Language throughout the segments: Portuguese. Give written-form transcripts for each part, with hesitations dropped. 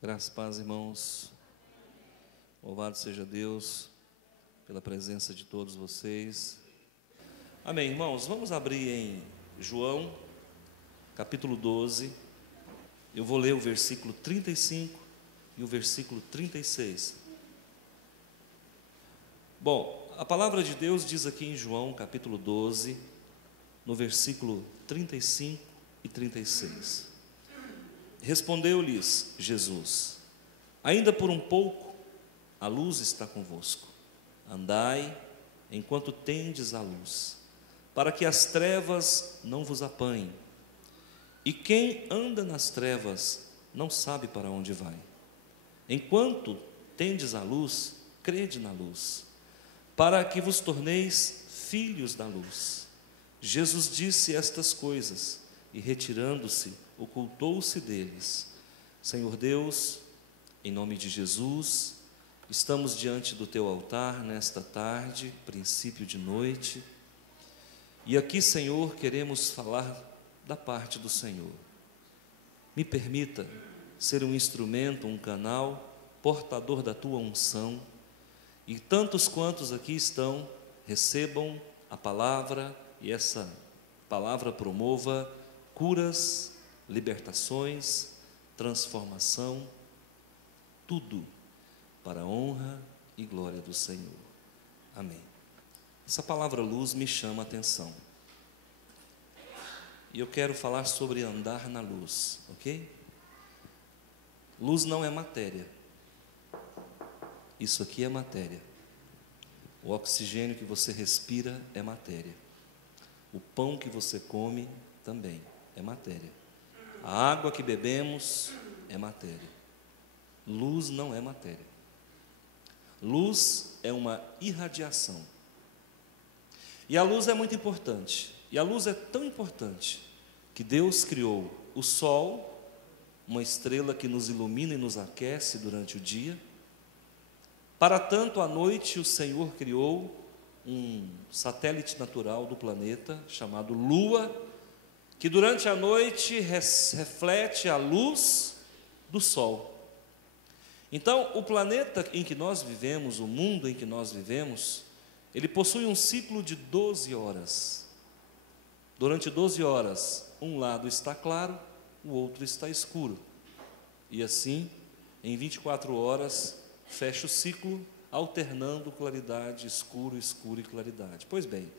Graças a paz, irmãos. Louvado seja Deus pela presença de todos vocês. Amém, irmãos. Vamos abrir em João, capítulo 12. Eu vou ler o versículo 35 e o versículo 36. Bom, a palavra de Deus diz aqui em João, capítulo 12, no versículo 35 e 36. Respondeu-lhes Jesus: ainda por um pouco a luz está convosco. Andai enquanto tendes a luz, para que as trevas não vos apanhem. E quem anda nas trevas não sabe para onde vai. Enquanto tendes a luz, crede na luz, para que vos torneis filhos da luz. Jesus disse estas coisas e, retirando-se, ocultou-se deles. Senhor Deus, em nome de Jesus, estamos diante do teu altar nesta tarde, princípio de noite, e aqui, Senhor, queremos falar da parte do Senhor. Me permita ser um instrumento, um canal, portador da tua unção, e tantos quantos aqui estão, recebam a palavra, e essa palavra promova curas, libertações, transformação, tudo para a honra e glória do Senhor. Amém. Essa palavra luz me chama a atenção. E eu quero falar sobre andar na luz, ok? Luz não é matéria. Isso aqui é matéria. O oxigênio que você respira é matéria. O pão que você come também é matéria. A água que bebemos é matéria. Luz não é matéria. Luz é uma irradiação. E a luz é muito importante. E a luz é tão importante que Deus criou o sol, uma estrela que nos ilumina e nos aquece durante o dia. Para tanto, à noite, o Senhor criou um satélite natural do planeta chamado Lua, que durante a noite reflete a luz do sol. Então, o planeta em que nós vivemos, o mundo em que nós vivemos, ele possui um ciclo de 12 horas. Durante 12 horas, um lado está claro, o outro está escuro. E assim, em 24 horas, fecha o ciclo, alternando claridade, escuro, escuro e claridade. Pois bem,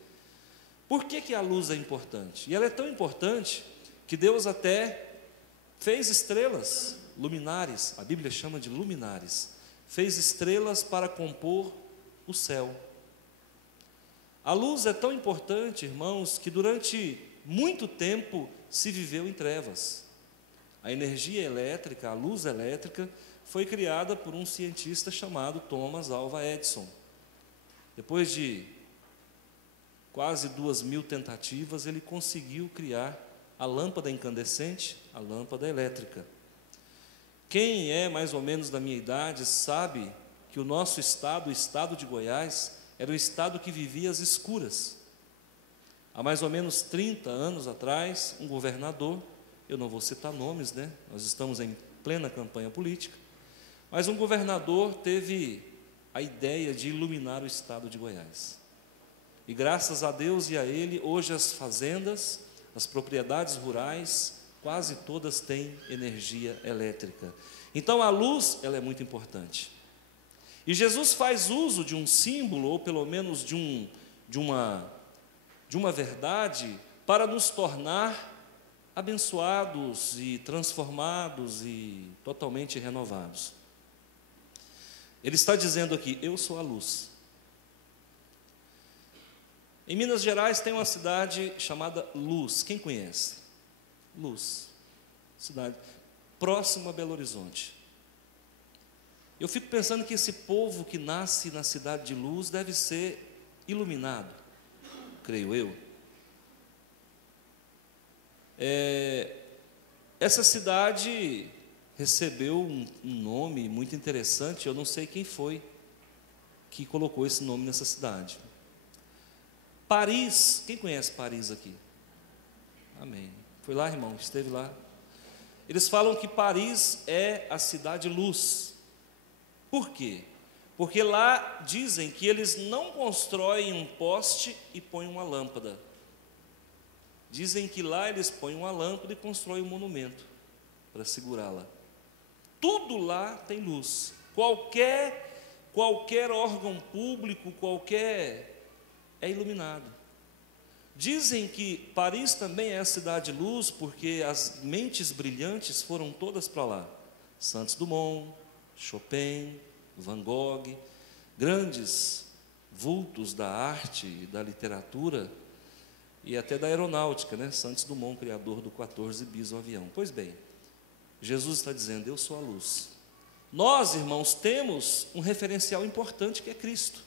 por que a luz é importante? E ela é tão importante que Deus até fez estrelas luminares, a Bíblia chama de luminares, fez estrelas para compor o céu. A luz é tão importante, irmãos, que durante muito tempo se viveu em trevas. A energia elétrica, a luz elétrica, foi criada por um cientista chamado Thomas Alva Edison. Depois de quase 2.000 tentativas, ele conseguiu criar a lâmpada incandescente, a lâmpada elétrica. Quem é mais ou menos da minha idade sabe que o nosso estado, o estado de Goiás, era o estado que vivia às escuras. Há mais ou menos 30 anos atrás, um governador, eu não vou citar nomes, né? Nós estamos em plena campanha política, mas um governador teve a ideia de iluminar o estado de Goiás. E graças a Deus e a ele, hoje as fazendas, as propriedades rurais, quase todas têm energia elétrica. Então a luz, ela é muito importante. E Jesus faz uso de um símbolo, ou pelo menos de uma verdade, para nos tornar abençoados e transformados e totalmente renovados. Ele está dizendo aqui: eu sou a luz. Em Minas Gerais tem uma cidade chamada Luz. Quem conhece? Luz, cidade próxima a Belo Horizonte. Eu fico pensando que esse povo que nasce na cidade de Luz deve ser iluminado, creio eu. Essa cidade recebeu um nome muito interessante, eu não sei quem foi. que colocou esse nome nessa cidade. Paris, quem conhece Paris aqui? Amém. Foi lá, irmão? Esteve lá? Eles falam que Paris é a cidade luz. Por quê? Porque lá dizem que eles não constroem um poste e põem uma lâmpada. Dizem que lá eles põem uma lâmpada e constroem um monumento para segurá-la. Tudo lá tem luz. Qualquer órgão público, é iluminado. Dizem que Paris também é a cidade luz porque as mentes brilhantes foram todas para lá. Santos Dumont, Chopin, Van Gogh, grandes vultos da arte e da literatura e até da aeronáutica, né? Santos Dumont, criador do 14 bis, o avião. Pois bem, Jesus está dizendo, eu sou a luz. Nós, irmãos, temos um referencial importante que é Cristo.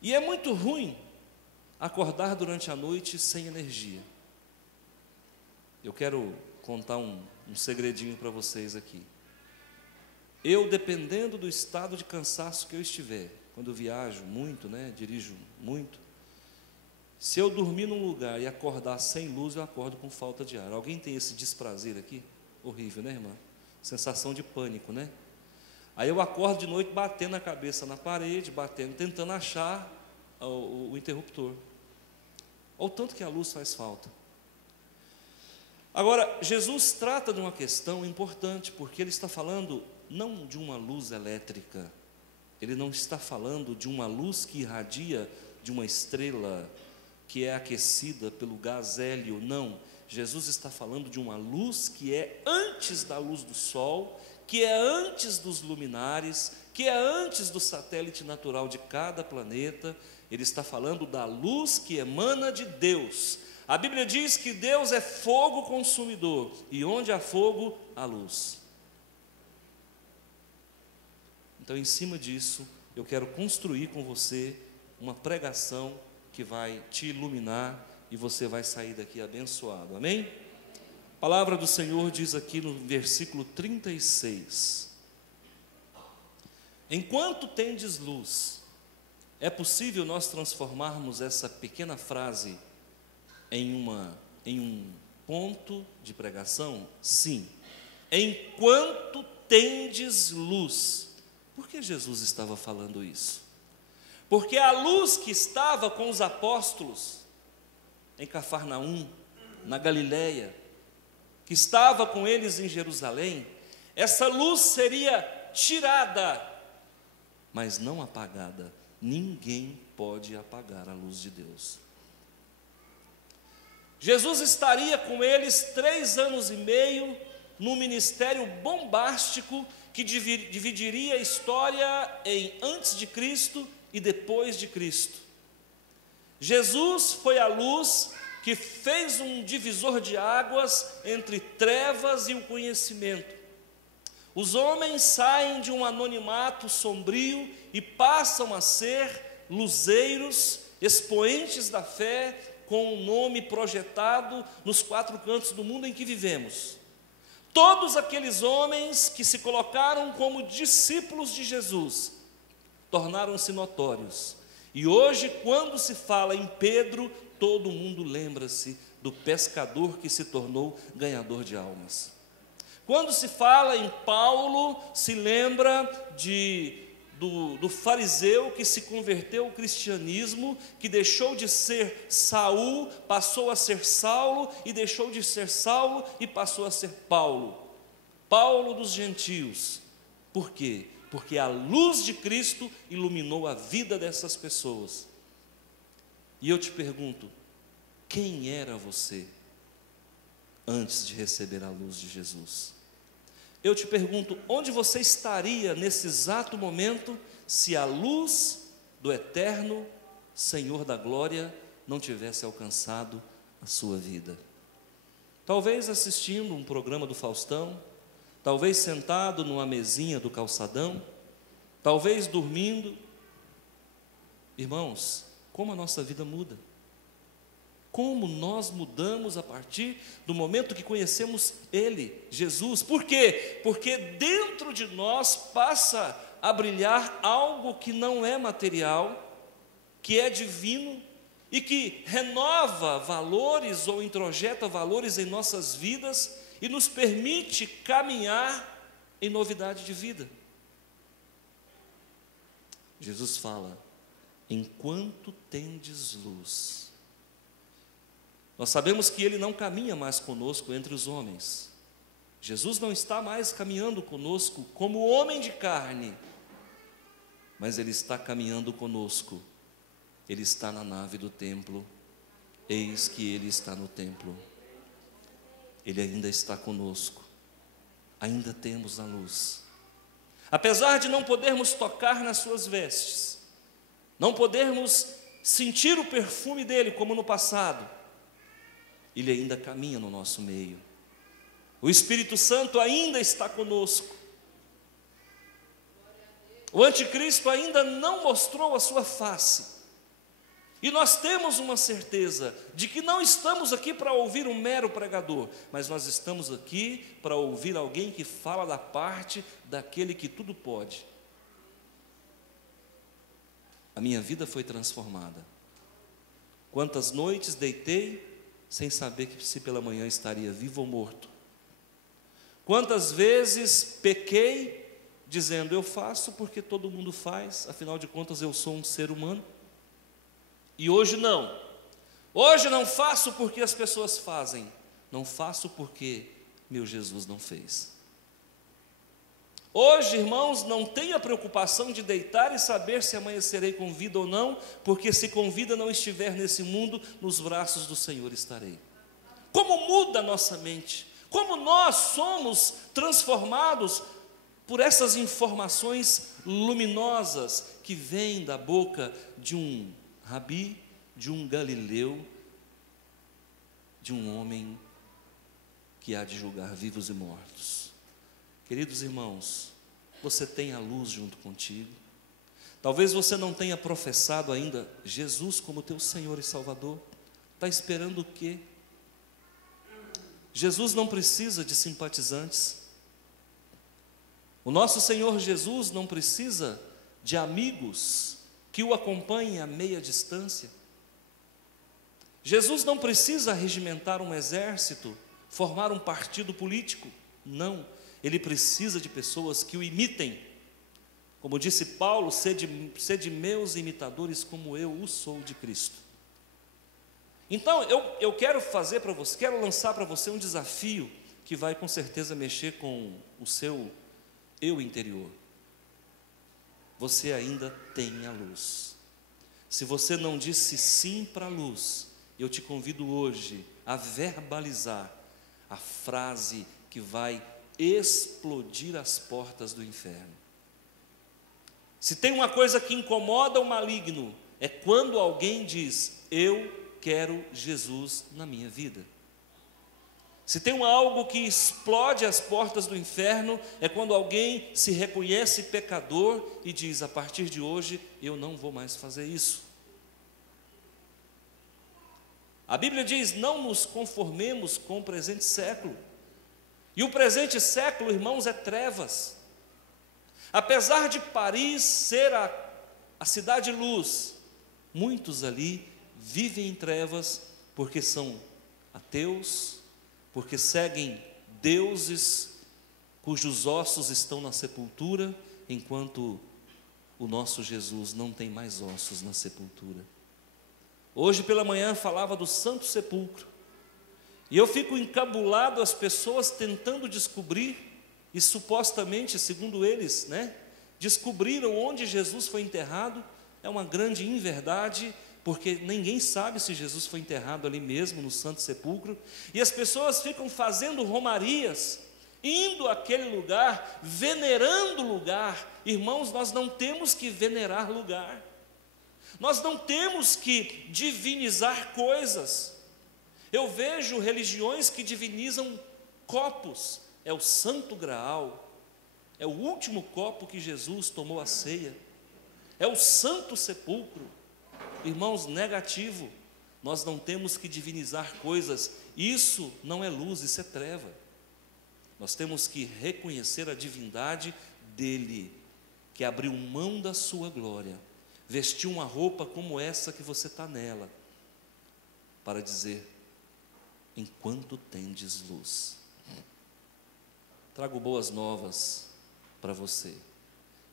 E é muito ruim acordar durante a noite sem energia. Eu quero contar um segredinho para vocês aqui. Eu, dependendo do estado de cansaço que eu estiver, quando eu viajo muito, né, dirijo muito, se eu dormir num lugar e acordar sem luz, eu acordo com falta de ar. Alguém tem esse desprazer aqui? Horrível, né, irmã? Sensação de pânico, né? Aí eu acordo de noite batendo a cabeça na parede, tentando achar o interruptor. Olha o tanto que a luz faz falta. Agora, Jesus trata de uma questão importante, porque ele está falando não de uma luz elétrica, ele não está falando de uma luz que irradia de uma estrela que é aquecida pelo gás hélio, não. Jesus está falando de uma luz que é antes da luz do sol, que é antes dos luminares, que é antes do satélite natural de cada planeta. Ele está falando da luz que emana de Deus. A Bíblia diz que Deus é fogo consumidor, e onde há fogo, há luz. Então, em cima disso, eu quero construir com você uma pregação que vai te iluminar e você vai sair daqui abençoado, amém? A palavra do Senhor diz aqui no versículo 36: enquanto tendes luz. É possível nós transformarmos essa pequena frase em um ponto de pregação? Sim. Enquanto tendes luz. Por que Jesus estava falando isso? Porque a luz que estava com os apóstolos em Cafarnaum, na Galileia, que estava com eles em Jerusalém, essa luz seria tirada, mas não apagada. Ninguém pode apagar a luz de Deus. Jesus estaria com eles 3 anos e meio, num ministério bombástico, que dividiria a história em antes de Cristo e depois de Cristo. Jesus foi a luz que fez um divisor de águas entre trevas e o conhecimento. Os homens saem de um anonimato sombrio e passam a ser luzeiros, expoentes da fé, com um nome projetado nos 4 cantos do mundo em que vivemos. Todos aqueles homens que se colocaram como discípulos de Jesus tornaram-se notórios. E hoje, quando se fala em Pedro, todo mundo lembra-se do pescador que se tornou ganhador de almas. Quando se fala em Paulo, se lembra do fariseu que se converteu ao cristianismo, que deixou de ser Saul, passou a ser Saulo, e deixou de ser Saulo e passou a ser Paulo. Paulo dos gentios. Por quê? Porque a luz de Cristo iluminou a vida dessas pessoas. E eu te pergunto, quem era você antes de receber a luz de Jesus? Eu te pergunto, onde você estaria nesse exato momento se a luz do eterno Senhor da glória não tivesse alcançado a sua vida? Talvez assistindo um programa do Faustão, talvez sentado numa mesinha do calçadão, talvez dormindo. Irmãos, como a nossa vida muda. Como nós mudamos a partir do momento que conhecemos Ele, Jesus. Por quê? Porque dentro de nós passa a brilhar algo que não é material, que é divino e que renova valores ou introjeta valores em nossas vidas e nos permite caminhar em novidade de vida. Jesus fala: enquanto tendes luz. Nós sabemos que Ele não caminha mais conosco entre os homens. Jesus não está mais caminhando conosco como homem de carne, mas Ele está caminhando conosco. Ele está na nave do templo. Eis que Ele está no templo. Ele ainda está conosco. Ainda temos a luz. Apesar de não podermos tocar nas suas vestes, não podermos sentir o perfume dele como no passado, Ele ainda caminha no nosso meio. O Espírito Santo ainda está conosco. O anticristo ainda não mostrou a sua face. E nós temos uma certeza de que não estamos aqui para ouvir um mero pregador, mas nós estamos aqui para ouvir alguém que fala da parte daquele que tudo pode. A minha vida foi transformada. Quantas noites deitei sem saber se pela manhã estaria vivo ou morto. Quantas vezes pequei dizendo: eu faço porque todo mundo faz, afinal de contas eu sou um ser humano. E hoje não. Hoje não faço porque as pessoas fazem. Não faço porque meu Jesus não fez. Hoje, irmãos, não tenho a preocupação de deitar e saber se amanhecerei com vida ou não, porque se com vida não estiver nesse mundo, nos braços do Senhor estarei. Como muda a nossa mente, como nós somos transformados por essas informações luminosas que vêm da boca de um rabi, de um galileu, de um homem que há de julgar vivos e mortos. Queridos irmãos, você tem a luz junto contigo. Talvez você não tenha professado ainda Jesus como teu Senhor e Salvador. Está esperando o quê? Jesus não precisa de simpatizantes. O nosso Senhor Jesus não precisa de amigos que o acompanhem a meia distância. Jesus não precisa regimentar um exército, formar um partido político. Não. Ele precisa de pessoas que o imitem. Como disse Paulo: sede meus imitadores como eu o sou de Cristo. Então, eu quero fazer para você, quero lançar para você um desafio que vai com certeza mexer com o seu eu interior. Você ainda tem a luz. Se você não disse sim para a luz, eu te convido hoje a verbalizar a frase que vai explodir as portas do inferno. Se tem uma coisa que incomoda o maligno, é quando alguém diz: eu quero Jesus na minha vida. Se tem algo que explode as portas do inferno, é quando alguém se reconhece pecador e diz: a partir de hoje eu não vou mais fazer isso. A Bíblia diz: não nos conformemos com o presente século. E o presente século, irmãos, é trevas. Apesar de Paris ser a cidade luz, muitos ali vivem em trevas porque são ateus, porque seguem deuses cujos ossos estão na sepultura, enquanto o nosso Jesus não tem mais ossos na sepultura. Hoje pela manhã falava do Santo Sepulcro, e eu fico encabulado, as pessoas tentando descobrir, e supostamente, segundo eles, descobriram onde Jesus foi enterrado. É uma grande inverdade, porque ninguém sabe se Jesus foi enterrado ali mesmo, no Santo Sepulcro, e as pessoas ficam fazendo romarias, indo àquele lugar, venerando o lugar. Irmãos, nós não temos que venerar lugar, nós não temos que divinizar coisas. Eu vejo religiões que divinizam copos. É o Santo Graal, é o último copo que Jesus tomou a ceia, é o Santo Sepulcro. Irmãos, negativo. Nós não temos que divinizar coisas. Isso não é luz, isso é treva. Nós temos que reconhecer a divindade dele, que abriu mão da sua glória, vestiu uma roupa como essa que você está nela, para dizer: enquanto tendes luz. Trago boas novas para você,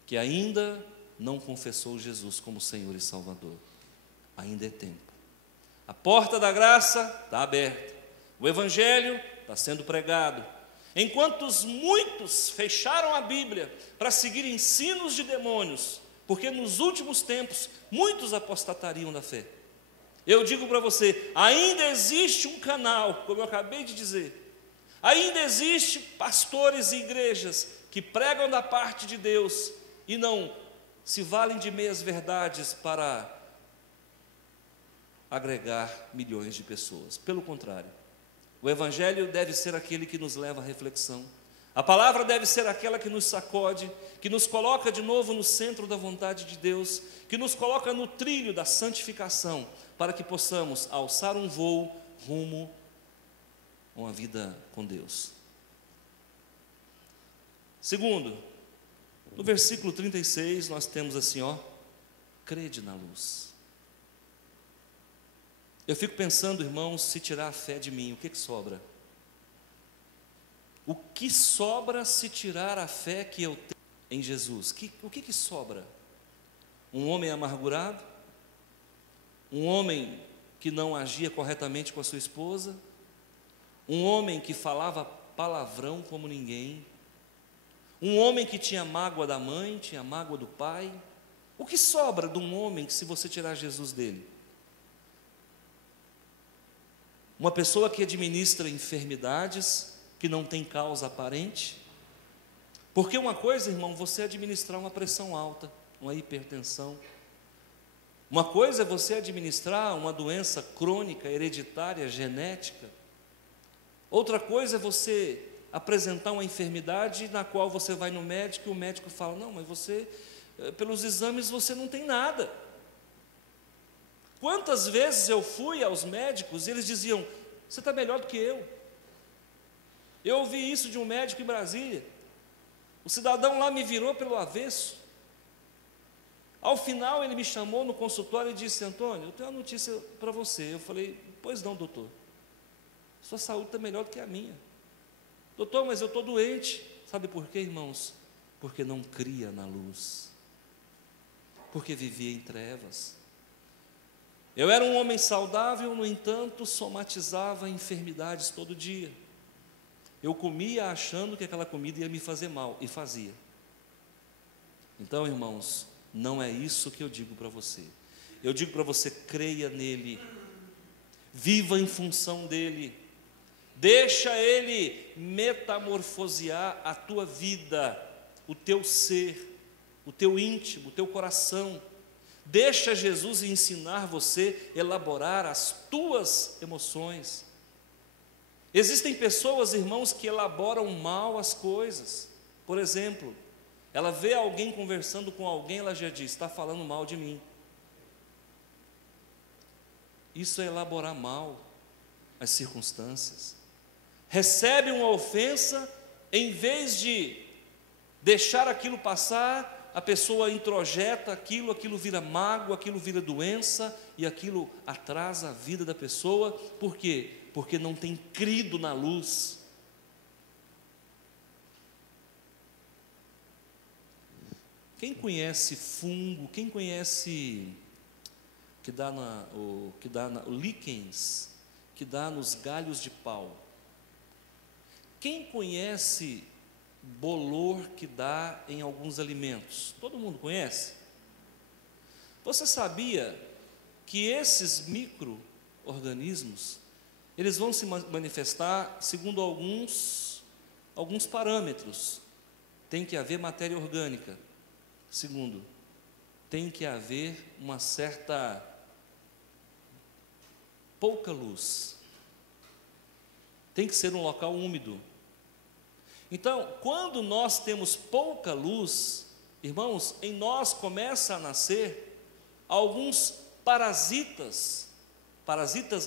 que ainda não confessou Jesus como Senhor e Salvador. Ainda é tempo. A porta da graça está aberta. O Evangelho está sendo pregado. Enquanto muitos fecharam a Bíblia para seguir ensinos de demônios, porque nos últimos tempos muitos apostatariam da fé. Eu digo para você, ainda existe um canal, como eu acabei de dizer, ainda existe pastores e igrejas que pregam da parte de Deus e não se valem de meias verdades para agregar milhões de pessoas. Pelo contrário, o Evangelho deve ser aquele que nos leva à reflexão. A palavra deve ser aquela que nos sacode, que nos coloca de novo no centro da vontade de Deus, que nos coloca no trilho da santificação, para que possamos alçar um voo rumo a uma vida com Deus. Segundo, no versículo 36, nós temos assim, crede na luz. Eu fico pensando, irmãos, se tirar a fé de mim, o que sobra? O que sobra se tirar a fé que eu tenho em Jesus? O que sobra? Um homem amargurado? Um homem que não agia corretamente com a sua esposa? Um homem que falava palavrão como ninguém? Um homem que tinha mágoa da mãe, tinha mágoa do pai? O que sobra de um homem que, se você tirar Jesus dele? Uma pessoa que administra enfermidades, que não tem causa aparente. Porque uma coisa, irmão, você administrar uma pressão alta, uma hipertensão. Uma coisa é você administrar uma doença crônica, hereditária, genética. Outra coisa é você apresentar uma enfermidade na qual você vai no médico e o médico fala: não, mas você, pelos exames, você não tem nada. Quantas vezes eu fui aos médicos e eles diziam: você está melhor do que eu. Eu ouvi isso de um médico em Brasília. O cidadão lá me virou pelo avesso. Ao final ele me chamou no consultório e disse: Antônio, eu tenho uma notícia para você. Eu falei: pois não, doutor. Sua saúde está melhor do que a minha. Doutor, mas eu estou doente. Sabe por quê, irmãos? Porque não cria na luz. Porque vivia em trevas. Eu era um homem saudável, no entanto, somatizava enfermidades todo dia. Eu comia achando que aquela comida ia me fazer mal, e fazia. Então, irmãos, não é isso que eu digo para você. Eu digo para você: creia nele, viva em função dele, deixa ele metamorfosear a tua vida, o teu ser, o teu íntimo, o teu coração. Deixa Jesus ensinar você a elaborar as tuas emoções. Existem pessoas, irmãos, que elaboram mal as coisas. Por exemplo, ela vê alguém conversando com alguém, ela já diz: está falando mal de mim. Isso é elaborar mal as circunstâncias. Recebe uma ofensa, em vez de deixar aquilo passar, a pessoa introjeta aquilo vira mágoa, aquilo vira doença, e aquilo atrasa a vida da pessoa. Por quê? Porque não tem crido na luz. Quem conhece fungo, quem conhece o líquens, que dá nos galhos de pau? Quem conhece bolor que dá em alguns alimentos? Todo mundo conhece? Você sabia que esses micro-organismos, eles vão se manifestar segundo alguns parâmetros? Tem que haver matéria orgânica. Segundo, tem que haver uma certa pouca luz. Tem que ser um local úmido. Então, quando nós temos pouca luz, irmãos, em nós começa a nascer alguns parasitas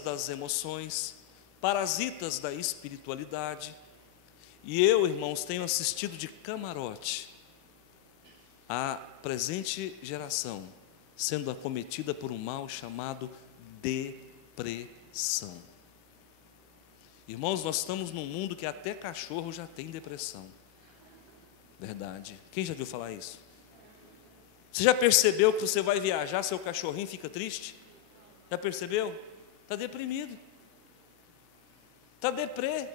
das emoções, parasitas da espiritualidade. E eu, irmãos, tenho assistido de camarote a presente geração sendo acometida por um mal chamado depressão. Irmãos, nós estamos num mundo que até cachorro já tem depressão. Verdade. Quem já viu falar isso? Você já percebeu que você vai viajar, seu cachorrinho fica triste? Já percebeu? Está deprimido. Está deprê.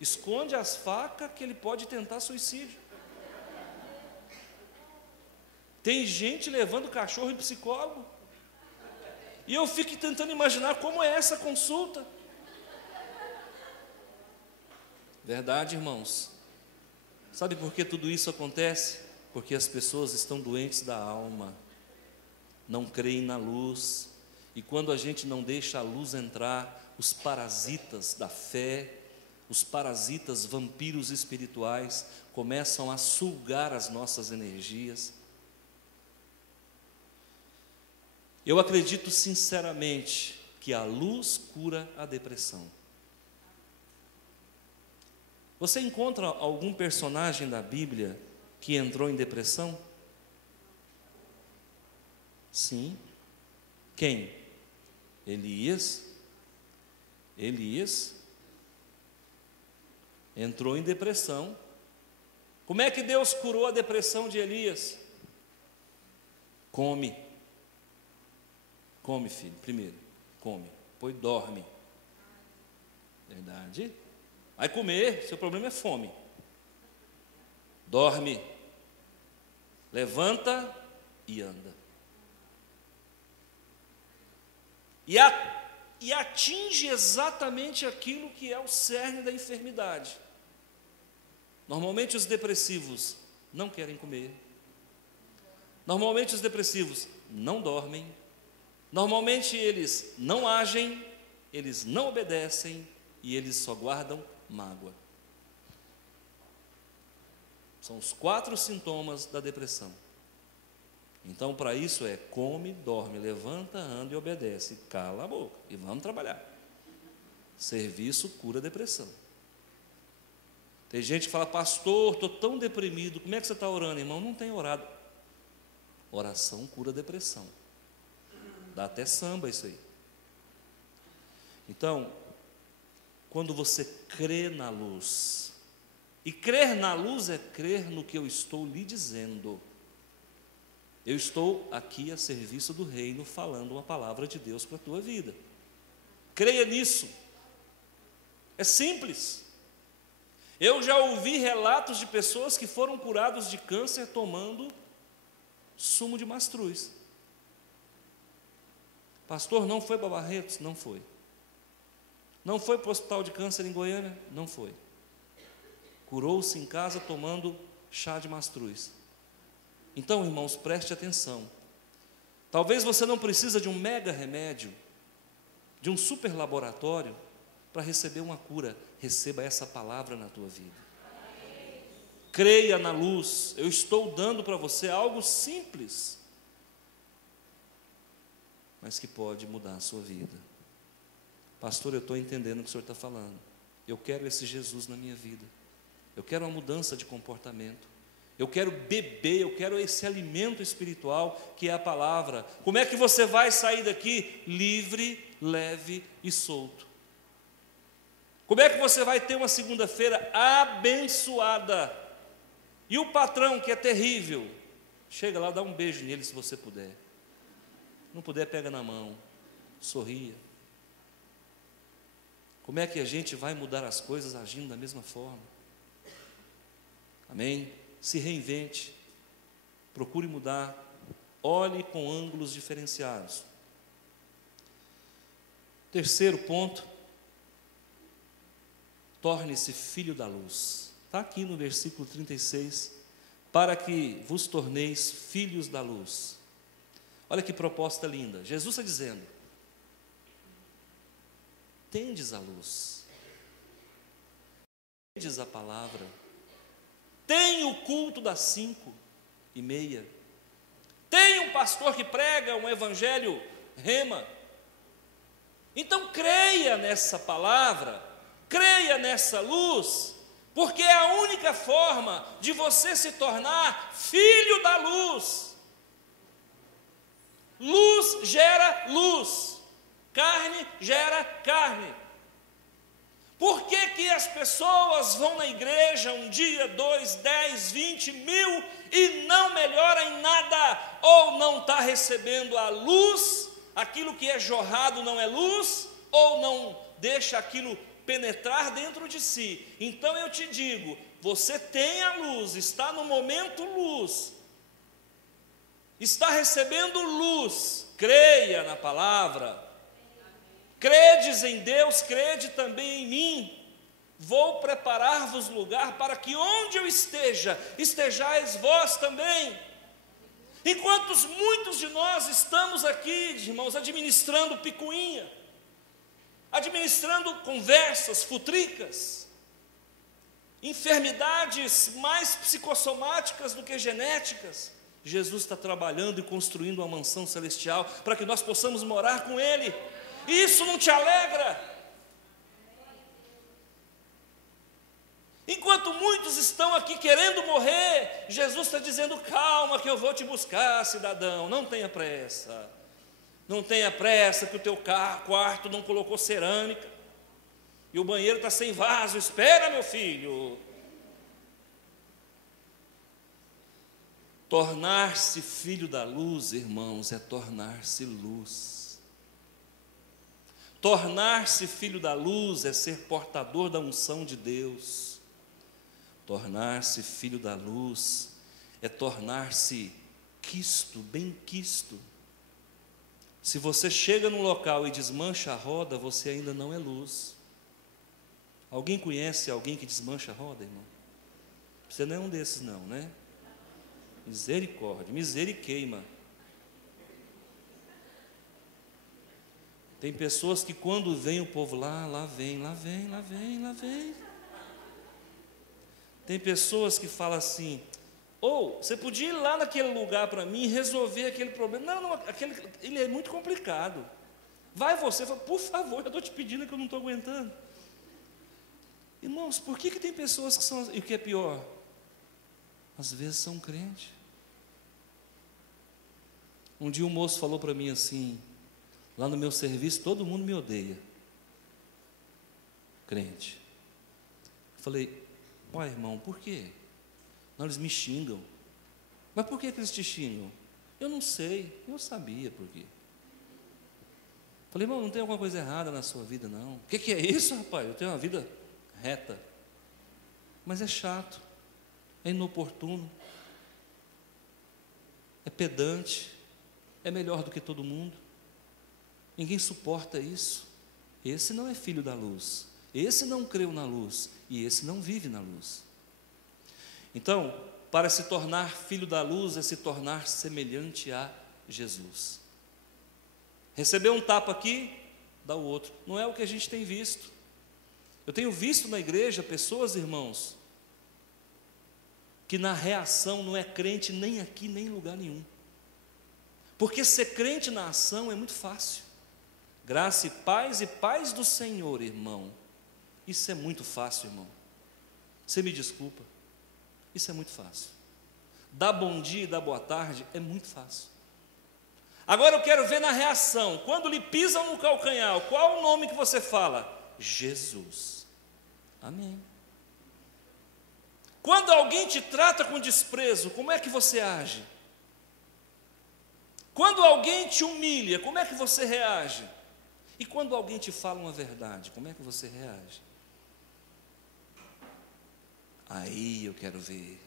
Esconde as facas que ele pode tentar suicídio. Tem gente levando o cachorro em psicólogo. E eu fico tentando imaginar como é essa consulta. Verdade, irmãos? Sabe por que tudo isso acontece? Porque as pessoas estão doentes da alma, não creem na luz, e quando a gente não deixa a luz entrar, os parasitas da fé, os parasitas vampiros espirituais, começam a sugar as nossas energias. Eu acredito sinceramente que a luz cura a depressão. Você encontra algum personagem da Bíblia que entrou em depressão? Sim. Quem? Elias. Elias entrou em depressão. Como é que Deus curou a depressão de Elias? Come. Come, filho, primeiro. Come. Depois dorme. Verdade? Vai comer, seu problema é fome. Dorme, levanta e anda. E atinge exatamente aquilo que é o cerne da enfermidade. Normalmente os depressivos não querem comer. Normalmente os depressivos não dormem. Normalmente eles não agem, eles não obedecem e eles só guardam mágoa. São os 4 sintomas da depressão. Então, para isso come, dorme, levanta, anda e obedece. Cala a boca e vamos trabalhar. Serviço cura a depressão. Tem gente que fala, pastor, estou tão deprimido, como é que você está orando, irmão? Não tem orado. Oração cura a depressão. Dá até samba isso aí. Então, quando você crê na luz, e crer na luz é crer no que eu estou lhe dizendo. Eu estou aqui a serviço do reino, falando uma palavra de Deus para a tua vida. Creia nisso. É simples. Eu já ouvi relatos de pessoas que foram curados de câncer tomando sumo de mastruz. Pastor, não foi para Barretos? Não foi. Não foi para o hospital de câncer em Goiânia? Não foi. Curou-se em casa tomando chá de mastruz. Então, irmãos, preste atenção. Talvez você não precisa de um mega remédio, de um super laboratório, para receber uma cura. Receba essa palavra na tua vida. Creia na luz. Eu estou dando para você algo simples, mas que pode mudar a sua vida. Pastor, eu estou entendendo o que o senhor está falando. Eu quero esse Jesus na minha vida. Eu quero uma mudança de comportamento. Eu quero beber, eu quero esse alimento espiritual que é a palavra. Como é que você vai sair daqui livre, leve e solto? Como é que você vai ter uma segunda-feira abençoada? E o patrão, que é terrível, chega lá, dá um beijo nele se você puder. Não puder, pega na mão, sorria. Como é que a gente vai mudar as coisas agindo da mesma forma? Amém? Se reinvente, procure mudar, olhe com ângulos diferenciados. Terceiro ponto, torne-se filho da luz. Está aqui no versículo 36, para que vos torneis filhos da luz. Olha que proposta linda, Jesus está dizendo, tendes a luz, tendes a palavra, tem o culto das 5:30, tem um pastor que prega um evangelho rema. Então creia nessa palavra, creia nessa luz, porque é a única forma de você se tornar filho da luz. Luz gera luz, carne gera carne. Por que as pessoas vão na igreja um dia, 2, 10, 20, 1000 e não melhora em nada? Ou não está recebendo a luz, aquilo que é jorrado não é luz, ou não deixa aquilo penetrar dentro de si. Então eu te digo, você tem a luz, está no momento luz, está recebendo luz, creia na palavra. Credes em Deus, crede também em mim. Vou preparar-vos lugar para que onde eu esteja, estejais vós também. Enquanto muitos de nós estamos aqui, irmãos, administrando picuinha, administrando conversas futricas, enfermidades mais psicossomáticas do que genéticas, Jesus está trabalhando e construindo uma mansão celestial para que nós possamos morar com Ele. Isso não te alegra? Enquanto muitos estão aqui querendo morrer, Jesus está dizendo: calma que eu vou te buscar, cidadão, não tenha pressa. Não tenha pressa que o teu quarto não colocou cerâmica e o banheiro está sem vaso, espera, meu filho. Tornar-se filho da luz, irmãos, é tornar-se luz. Tornar-se filho da luz é ser portador da unção de Deus. Tornar-se filho da luz é tornar-se quisto, bem quisto. Se você chega num local e desmancha a roda, você ainda não é luz. Alguém conhece alguém que desmancha a roda, irmão? Você não é um desses não, né? Misericórdia, miséria queima. Tem pessoas que quando vem o povo lá vem. Tem pessoas que falam assim: você podia ir lá naquele lugar para mim e resolver aquele problema. Não, ele é muito complicado. Vai você, fala, por favor, eu estou te pedindo que eu não estou aguentando. Irmãos, por que tem pessoas que são, e o que é pior? Às vezes são crentes. Um dia um moço falou para mim assim: lá no meu serviço todo mundo me odeia. Crente. Eu falei: uai, irmão, por quê? Não, eles me xingam. Mas por que eles te xingam? Eu não sei, eu sabia por quê. Falei: irmão, não tem alguma coisa errada na sua vida, não? O que é isso, rapaz? Eu tenho uma vida reta. Mas é chato, é inoportuno, é pedante, é melhor do que todo mundo. Ninguém suporta isso. Esse não é filho da luz, esse não creu na luz e esse não vive na luz. Então, para se tornar filho da luz é se tornar semelhante a Jesus. Receber um tapa aqui, dá o outro. Não é o que a gente tem visto. Eu tenho visto na igreja pessoas, irmãos, que na reação não é crente nem aqui, nem em lugar nenhum. Porque ser crente na ação é muito fácil. Graça e paz do Senhor, irmão. Isso é muito fácil, irmão. Você me desculpa. Isso é muito fácil. Dar bom dia e dar boa tarde é muito fácil. Agora eu quero ver na reação. Quando lhe pisam no calcanhar, qual o nome que você fala? Jesus. Amém. Quando alguém te trata com desprezo, como é que você age? Quando alguém te humilha, como é que você reage? E quando alguém te fala uma verdade, como é que você reage? Aí eu quero ver.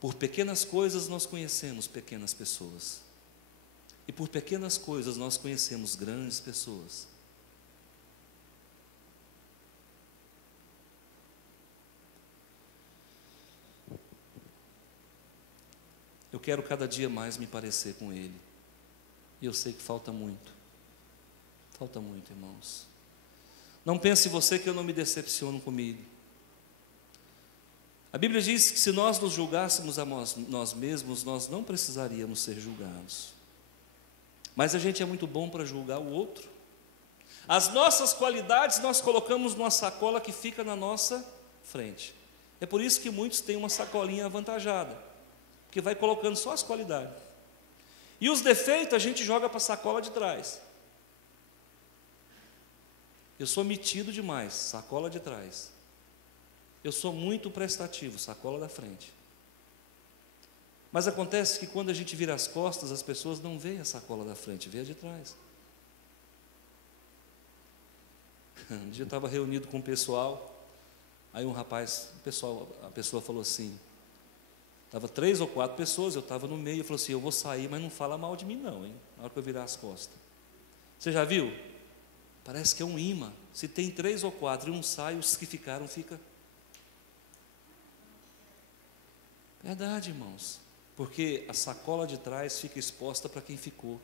Por pequenas coisas nós conhecemos pequenas pessoas. E por pequenas coisas nós conhecemos grandes pessoas. Eu quero cada dia mais me parecer com Ele. E eu sei que falta muito. Falta muito, irmãos. Não pense você que eu não me decepciono comigo. A Bíblia diz que se nós nos julgássemos a nós mesmos, nós não precisaríamos ser julgados. Mas a gente é muito bom para julgar o outro. As nossas qualidades nós colocamos numa sacola que fica na nossa frente. É por isso que muitos têm uma sacolinha avantajada, porque vai colocando só as qualidades. E os defeitos a gente joga para a sacola de trás. Eu sou metido demais, sacola de trás. Eu sou muito prestativo, sacola da frente. Mas acontece que quando a gente vira as costas, as pessoas não veem a sacola da frente, veem a de trás. Um dia eu estava reunido com o pessoal, aí um rapaz, a pessoa falou assim, estava 3 ou 4 pessoas, eu estava no meio, falou assim, eu vou sair, mas não fala mal de mim não, hein? Na hora que eu virar as costas. Você já viu? Parece que é um imã. Se tem 3 ou 4 e um sai, os que ficaram, fica. Verdade, irmãos. Porque a sacola de trás fica exposta para quem ficou.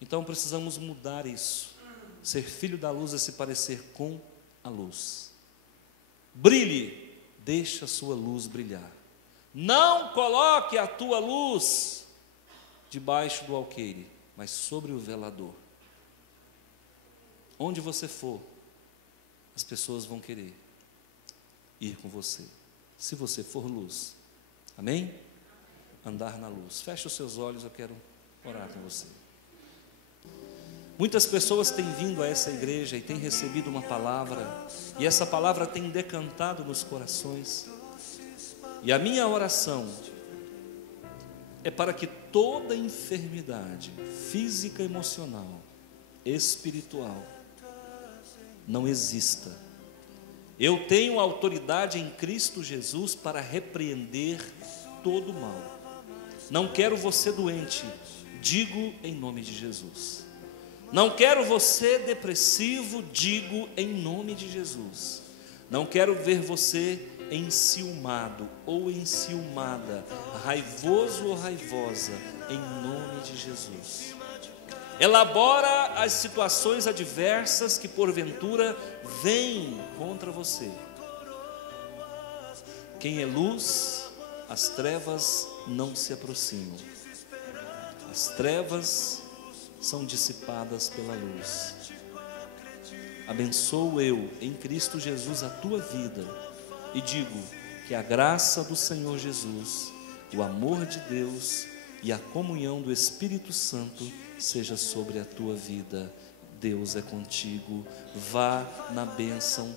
Então precisamos mudar isso. Ser filho da luz é se parecer com a luz. Brilhe, deixa a sua luz brilhar. Não coloque a tua luz debaixo do alqueire, mas sobre o velador. Onde você for, as pessoas vão querer ir com você, se você for luz. Amém? Andar na luz. Feche os seus olhos, eu quero orar com você. Muitas pessoas têm vindo a essa igreja e têm recebido uma palavra, e essa palavra tem decantado nos corações. E a minha oração é para que toda enfermidade física, emocional, espiritual, não exista. Eu tenho autoridade em Cristo Jesus para repreender todo o mal. Não quero você doente, digo em nome de Jesus. Não quero você depressivo, digo em nome de Jesus. Não quero ver você enciumado ou enciumada, raivoso ou raivosa, em nome de Jesus. Elabora as situações adversas que porventura vêm contra você. Quem é luz, as trevas não se aproximam. As trevas são dissipadas pela luz. Abençoo eu em Cristo Jesus a tua vida e digo que a graça do Senhor Jesus, o amor de Deus e a comunhão do Espírito Santo seja sobre a tua vida. Deus é contigo. Vá na bênção.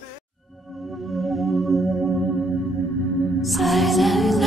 Silence.